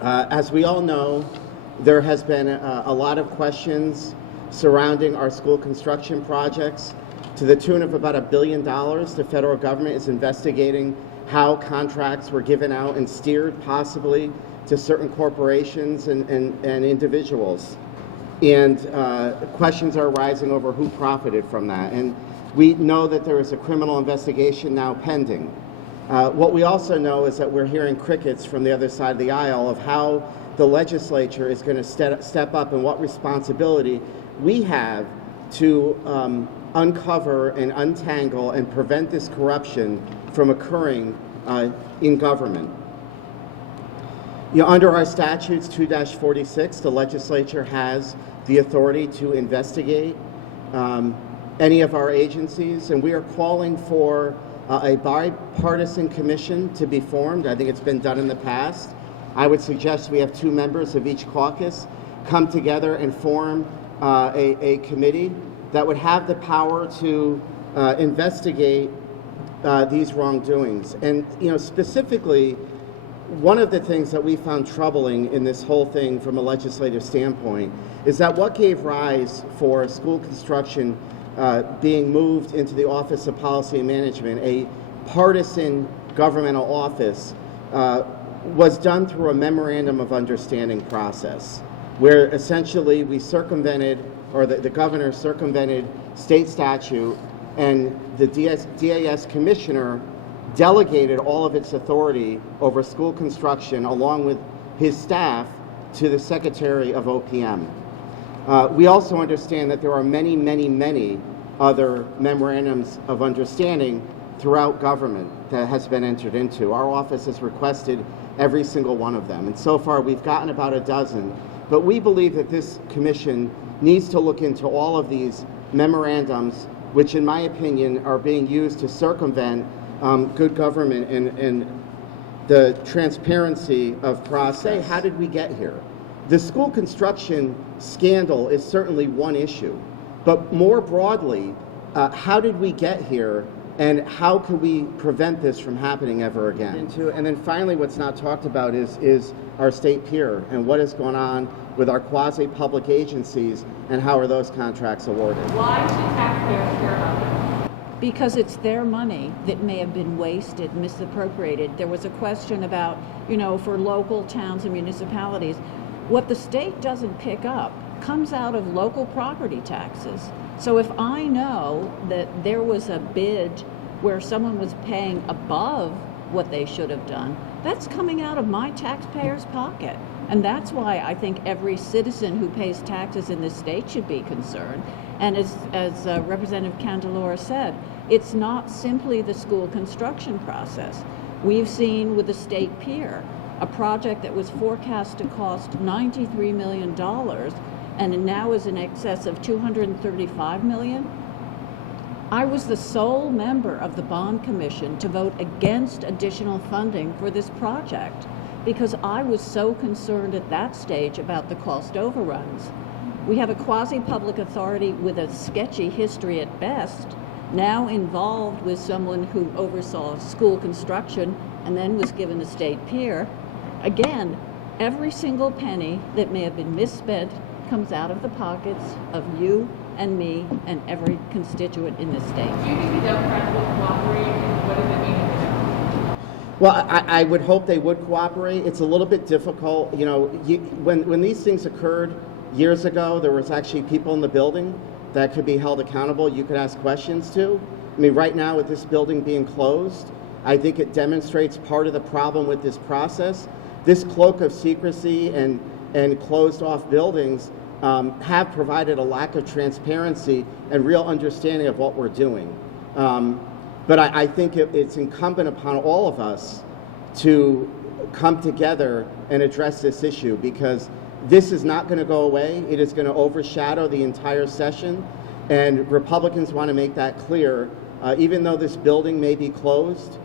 As we all know, there has been a lot of questions surrounding our school construction projects to the tune of about $1 billion. The federal government is investigating how contracts were given out and steered possibly to certain corporations and individuals. And questions are arising over who profited from that. And we know that there is a criminal investigation now pending. What we also know is that we're hearing crickets from the other side of the aisle of how the legislature is going to step up and what responsibility we have to uncover and untangle and prevent this corruption from occurring in government. Under our statutes 2-46, the legislature has the authority to investigate any of our agencies, and we are calling for a bipartisan commission to be formed. I think it's been done in the past. I would suggest we have 2 members of each caucus come together and form a committee that would have the power to investigate these wrongdoings. And specifically, one of the things that we found troubling in this whole thing from a legislative standpoint is that what gave rise for school construction being moved into the Office of Policy and Management, a partisan governmental office, was done through a memorandum of understanding process, where essentially we circumvented, or the governor circumvented state statute, and the DAS commissioner delegated all of its authority over school construction along with his staff to the Secretary of OPM. We also understand that there are many, many, many other memorandums of understanding throughout government that has been entered into. Our office has requested every single one of them, and so far we've gotten about a dozen. But we believe that this commission needs to look into all of these memorandums, which in my opinion are being used to circumvent good government and the transparency of process. How did we get here? The school construction scandal is certainly one issue, but more broadly, how did we get here, and how can we prevent this from happening ever again? And then finally, what's not talked about is our state peer and what is going on with our quasi-public agencies and how are those contracts awarded. Why should taxpayers care about this? Because it's their money that may have been wasted, misappropriated. There was a question about, for local towns and municipalities, what the state doesn't pick up comes out of local property taxes. So if I know that there was a bid where someone was paying above what they should have done, that's coming out of my taxpayer's pocket. And that's why I think every citizen who pays taxes in this state should be concerned. And as Representative Candelora said, it's not simply the school construction process. We've seen with the state pier, a project that was forecast to cost $93 million and now is in excess of $235 million. I was the sole member of the Bond Commission to vote against additional funding for this project because I was so concerned at that stage about the cost overruns. We have a quasi-public authority with a sketchy history at best, now involved with someone who oversaw school construction and then was given a state pier. Again, every single penny that may have been misspent comes out of the pockets of you and me and every constituent in this state. Do you think the Democrats will cooperate, and what does it mean if they don't? Well, I would hope they would cooperate. It's a little bit difficult. When these things occurred years ago, there was actually people in the building that could be held accountable. You could ask questions to. I mean, right now with this building being closed, I think it demonstrates part of the problem with this process. This cloak of secrecy and closed off buildings have provided a lack of transparency and real understanding of what we're doing. But I think it's incumbent upon all of us to come together and address this issue, because this is not going to go away. It is going to overshadow the entire session, and Republicans want to make that clear. Even though this building may be closed,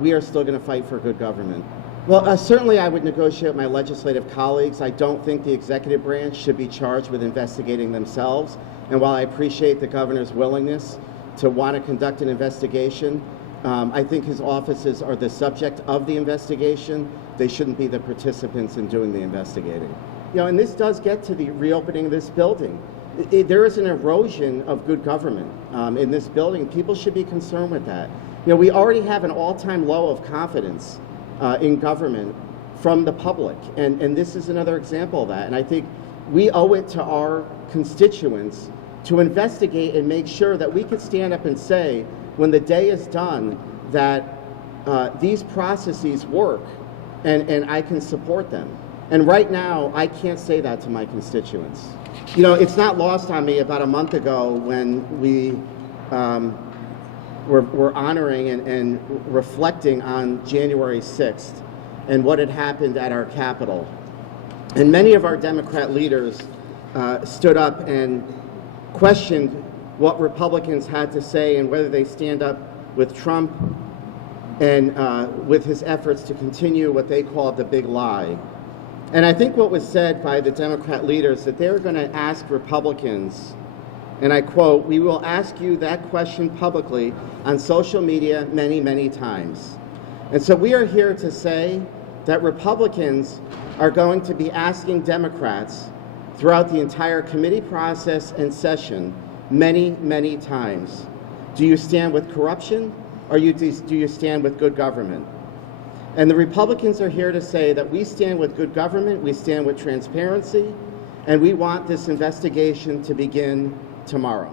we are still going to fight for good government. Well, certainly I would negotiate with my legislative colleagues. I don't think the executive branch should be charged with investigating themselves. And while I appreciate the governor's willingness to want to conduct an investigation, I think his offices are the subject of the investigation, they shouldn't be the participants in doing the investigating. You know, and this does get to the reopening of this building. There is an erosion of good government in this building. People should be concerned with that. You know, we already have an all-time low of confidence in government from the public, and this is another example of that. And I think we owe it to our constituents to investigate and make sure that we could stand up and say, when the day is done, that these processes work and I can support them. And right now, I can't say that to my constituents. You know, it's not lost on me about a month ago when we were honoring and reflecting on January 6th and what had happened at our Capitol. And many of our Democrat leaders stood up and questioned what Republicans had to say and whether they stand up with Trump and with his efforts to continue what they called the big lie. And I think what was said by the Democrat leaders that they were going to ask Republicans, and I quote, "We will ask you that question publicly on social media many, many times." And so we are here to say that Republicans are going to be asking Democrats throughout the entire committee process and session many, many times, do you stand with corruption or do you stand with good government? And the Republicans are here to say that we stand with good government, we stand with transparency, and we want this investigation to begin tomorrow.